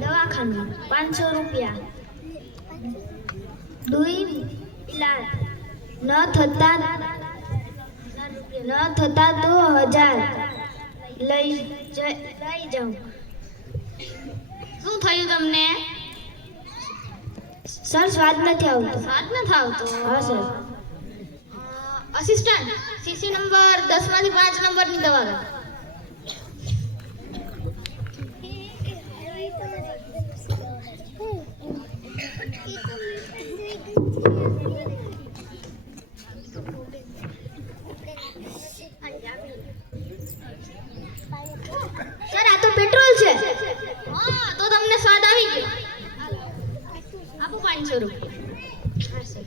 દવાખાનું 500 રૂપિયા. દુઈ ઇલાજ ન થતા 2000 લઈ જાઉં. શું થયું તમને? સર સ્વાદ નથી આવતો. સ્વાદ નથી આવતો? હા સર. અસિસ્ટન્ટ સીસી નંબર 10 માંથી 5 નંબરની દવા કરો. સર આ તો પેટ્રોલ છે. હા તો તમને સ્વાદ આવી ગયો. આપો 500 રૂપિયા. હા સર.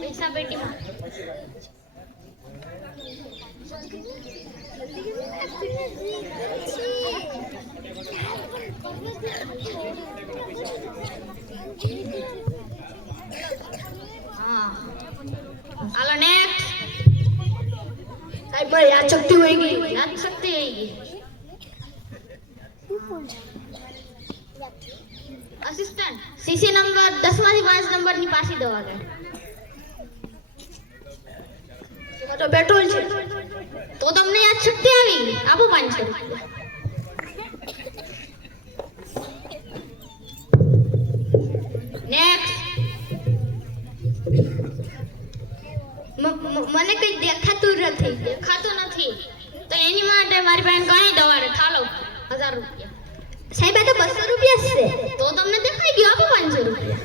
પૈસા પેટીમાં. હા હાલો નેક્સ્ટ. સાહેબ મારી યાદ શક્તિ વહી ગઈ. યાદ શક્તિ આવી ગઈ. અસિસ્ટન્ટ સીસી નંબર 10 માંથી 5 નંબરની પાછી દવા કાઢ. આ તો પેટ્રોલ છે. તો તમને યાદ શક્તિ આવી ગઈ. આપો 500 રૂપિયા. નેક્સ્ટ. મને કઈ દેખાતું નથી. દેખાતું નથી તો એની માટે મારી પાસે ઘણી દવા છે. ચાલો 1000 રૂપિયા. સાહેબ આ તો 200 રૂપિયા છે. તો તમને દેખાઈ ગયું. આપો 500 રૂપિયા.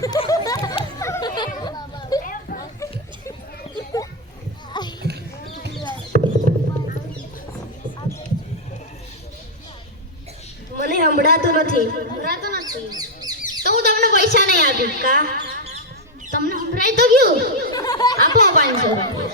મને સંભળાતું નથી. સંભળાતું નથી તો હું તમને પૈસા નહીં આપી. કા તમને સંભળાઈ તો ગયું. આપો 500 રૂપિયા.